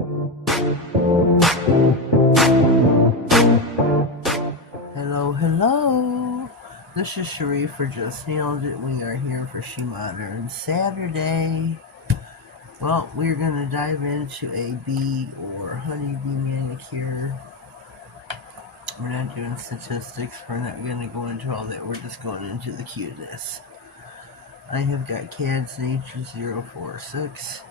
Hello, hello. This is Cherie for Justnailedit. We are here for SheModern Saturday. Well, we're going to dive into a bee or honeybee manicure. We're not doing statistics. We're not going to go into all that. We're just going into the cuteness. I have got Cad's Nature 046.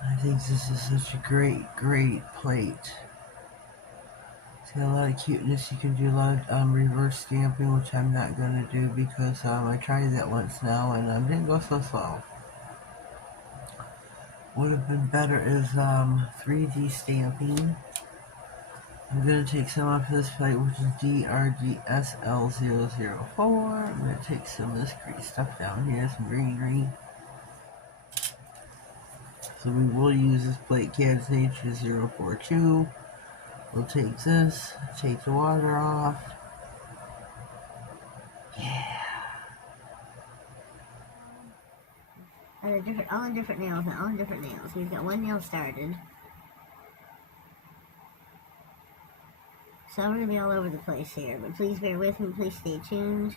I think this is such a great plate. It's got a lot of cuteness. You can do a lot of reverse stamping, which I'm not going to do because I tried that once now and didn't go so slow. Would have been better is 3D stamping. I'm going to take some off this plate, which is DRGSL004. I'm going to take some of this great stuff down here, some greenery. So we will use this plate, Cad's Nature 042. We'll take this, take the water off. Yeah. All the different nails. We've got one nail started. So I'm going to be all over the place here, but please bear with me, please stay tuned.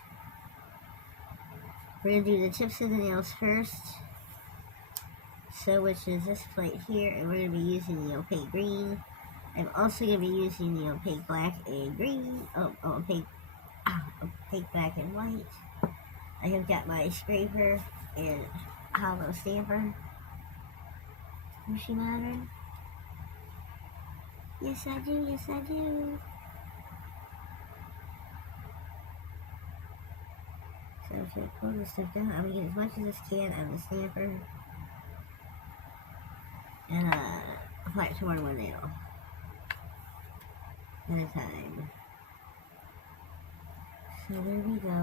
We're going to do the tips of the nails first. So, which is this plate here, and we're going to be using the opaque green. I'm also going to be using the opaque black and green, opaque black and white. I have got my scraper and hollow stamper from SheModern. Yes, I do. So I'm going to pull this stuff down. I'm going to get as much as this can out of the stamper. And apply it to more than one nail at a time. So there we go.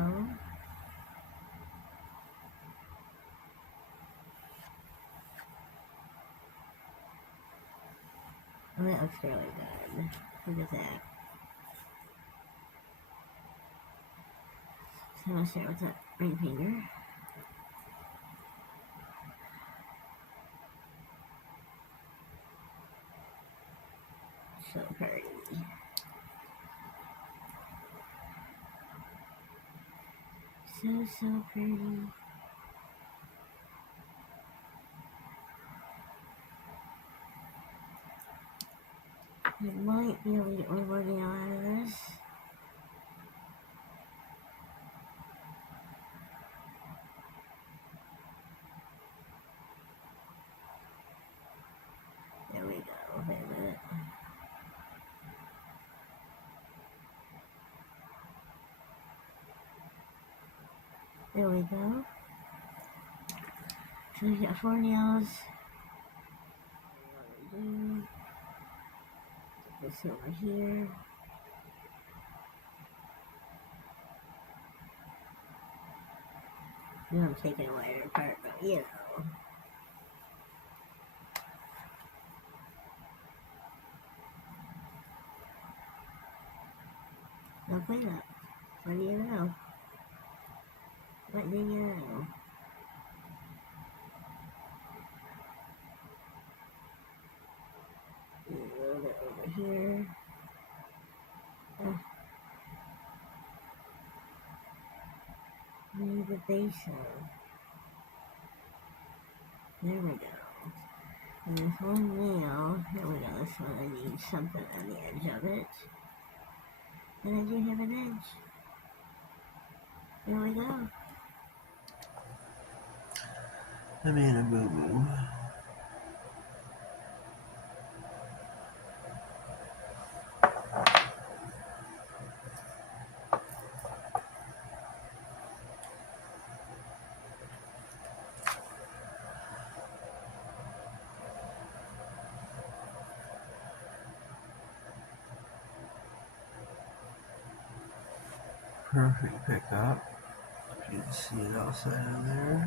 Oh, that looks really good. Look at that. So I'm going to start with that ring finger. So pretty. So pretty. I might be able to get one more nail out of this. There we go. Wait a minute. There we go. So we've got 4 nails. Put this over here. Now I'm taking a wider part, but you know. No cleanup. What do you know? What do you know? A little bit over here. Need the base of. There we go. And this one nail, here we go, this one I need something on the edge of it. And I do have an edge. There we go. I made a boo-boo. Perfect pickup. You can see it outside of there.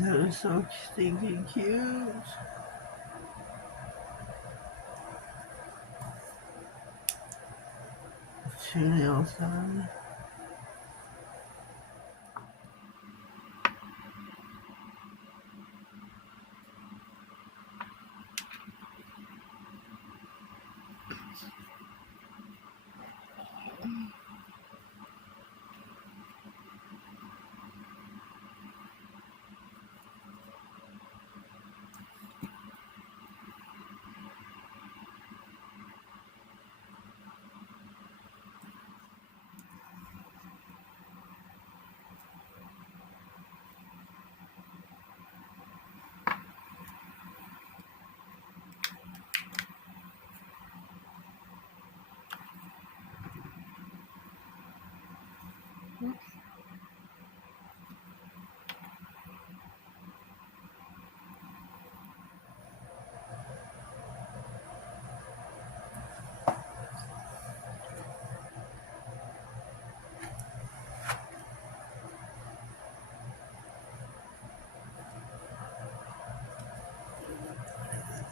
That was so stinking cute. Two nails done.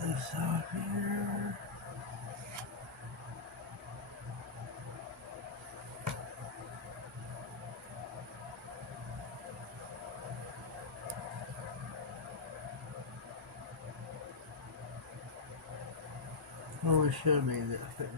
This out here. Oh, I should have made that thing.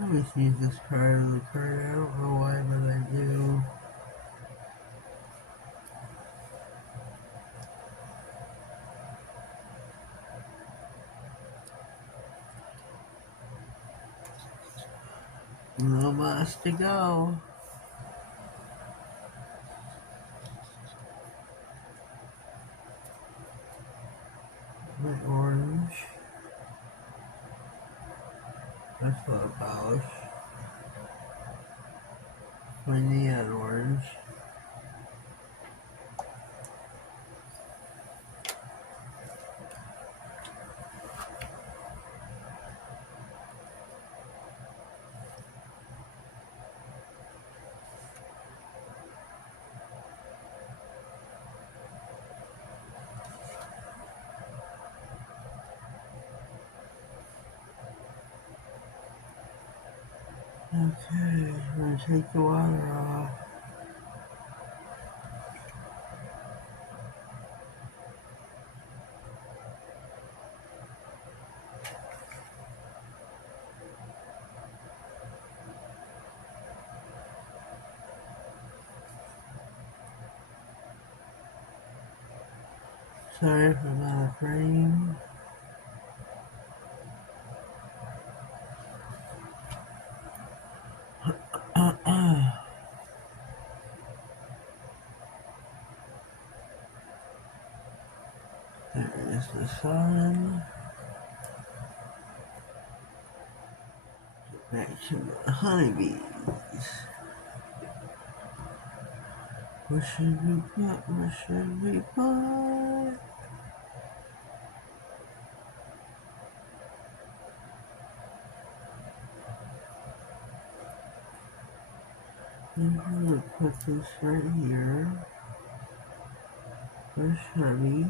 Let me use this part of the card. I don't know why, but I do. No más to go. My orange. That's a lot of polish. My neon orange. Okay, I'm gonna take the water off. Sorry if I'm out of frame. There is the sun. Back to the honeybees. What should we put? What should we put? I'm gonna put this right here. Where's honey?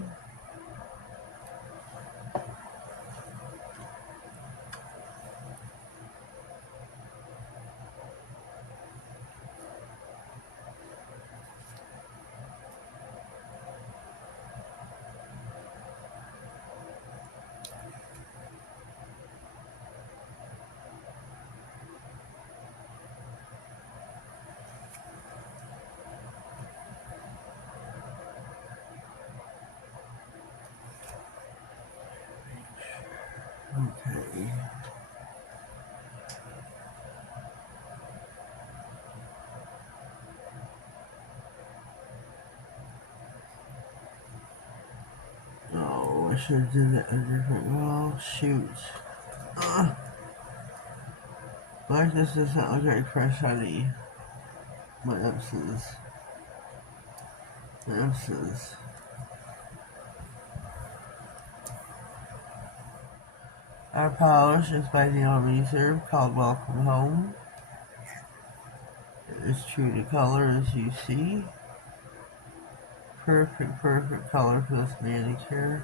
Okay. Oh, I should have did it a different. Well, shoot. Like this does not look like fresh honey. My emphasis. My emphasis. Our polish is by Neil Reserve called Welcome Home. It is true to color as you see. Perfect, perfect color for this manicure.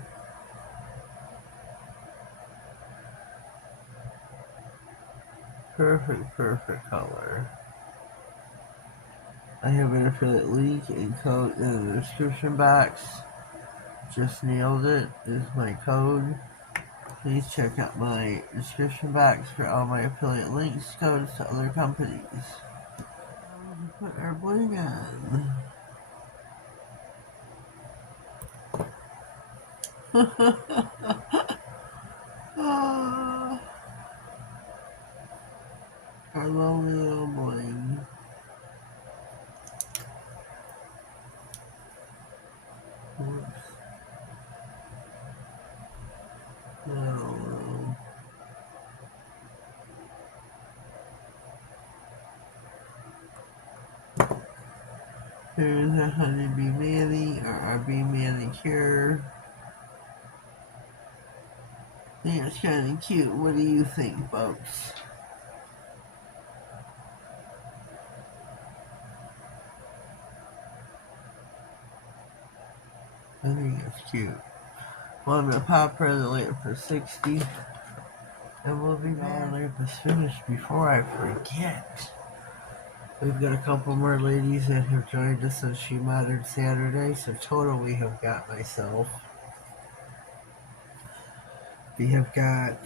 Perfect, perfect color. I have an affiliate link and code in the description box. Justnailedit is my code. Please check out my description box for all my affiliate links, codes to other companies. Put our bling on. Our lovely little bling. Whoops. No. Here's a honeybee mani or our bee manicure. I think it's kind of cute. What do you think, folks? I think it's cute. Well, I'm going to pop her in the lamp for 60. And we'll be back. Our lamp is finished before I forget. We've got a couple more ladies that have joined us on SheModern Saturday. So total we have got myself. We have got...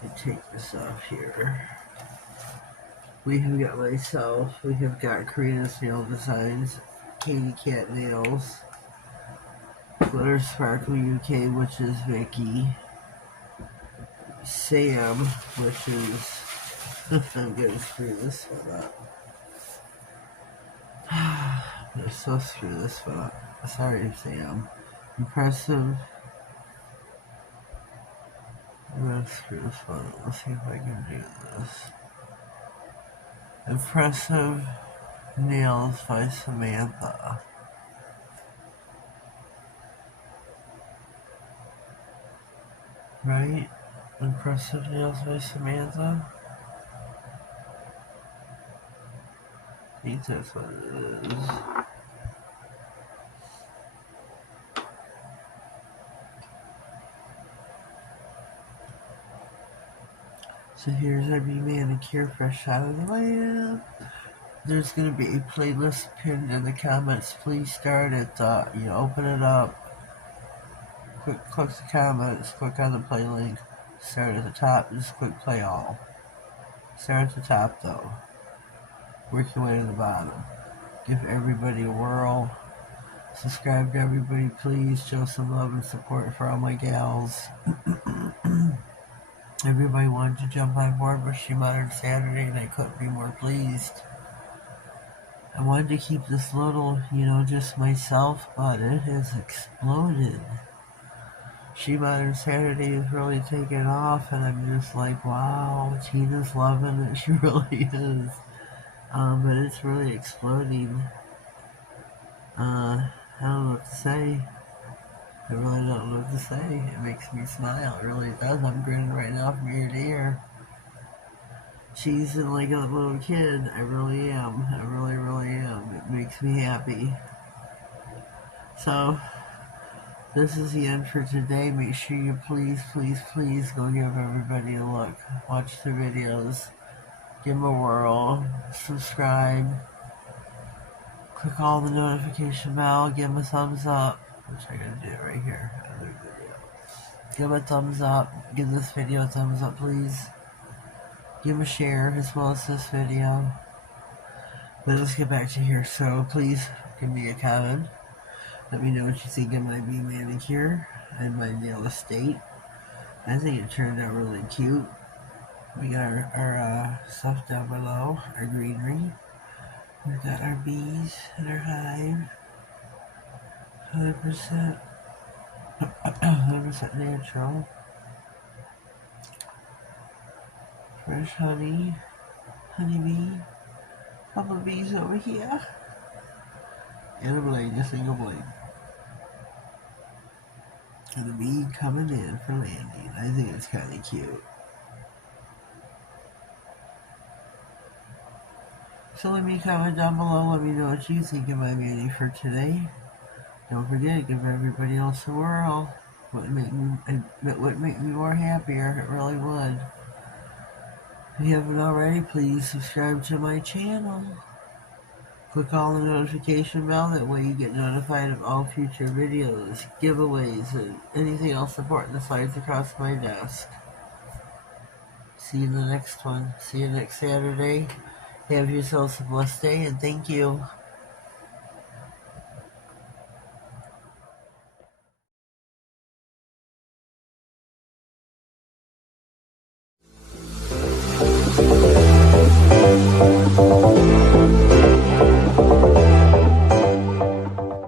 Let me take this off here. We have got myself. We have got Karinas Nail Designs. Katie Cat Nails. Glitter Sparkle UK, which is Vicky. Sam, which is... I'm going to screw this one up. I'm going to so screw this one up. Sorry, Sam. Impressive. I'm going to screw this one up. Let's see if I can do this. Impressive Nails by Samantha. Right? Impressive Nails by Samantha? I think that's what it is. So here's our bee manicure fresh out of the lamp. There's going to be a playlist pinned in the comments. Please start at you open it up. Click the comments. Click on the play link. Start at the top. Just click play all. Start at the top though. Work your way to the bottom. Give everybody a whirl. Subscribe to everybody, please. Show some love and support for all my gals. Everybody wanted to jump on board with SheModern Saturday, and I couldn't be more pleased. I wanted to keep this little, just myself, but it has exploded. SheModern Saturday is really taking off, and I'm just like, wow, Tina's loving it. She really is. But it's really exploding. I don't know what to say. I really don't know what to say. It makes me smile. It really does. I'm grinning right now from ear to ear. Cheesing like a little kid. I really am. I really, really am. It makes me happy. So, this is the end for today. Make sure you please, please, please go give everybody a look. Watch the videos. Give them a whirl. Subscribe. Click all the notification bell. Give them a thumbs up. Which I gotta do right here. Another video. Give a thumbs up. Give this video a thumbs up, please. Give a share as well as this video. But let's get back to here. So please give me a comment. Let me know what you think of my bee manicure and my nail estate. I think it turned out really cute. We got our stuff down below, our greenery. We've got our bees and our hive. 100%, 100% natural. Fresh honey, honeybee, couple of bees over here, and a blade, a single blade. And a bee coming in for landing. I think it's kind of cute. So let me comment down below. Let me know what you think of my beauty for today. Don't forget, give everybody else a whirl. It would make me more happier. It really would. If you haven't already, please subscribe to my channel. Click on the notification bell. That way you get notified of all future videos, giveaways, and anything else important that slides across my desk. See you in the next one. See you next Saturday. Have yourselves a blessed day, and thank you.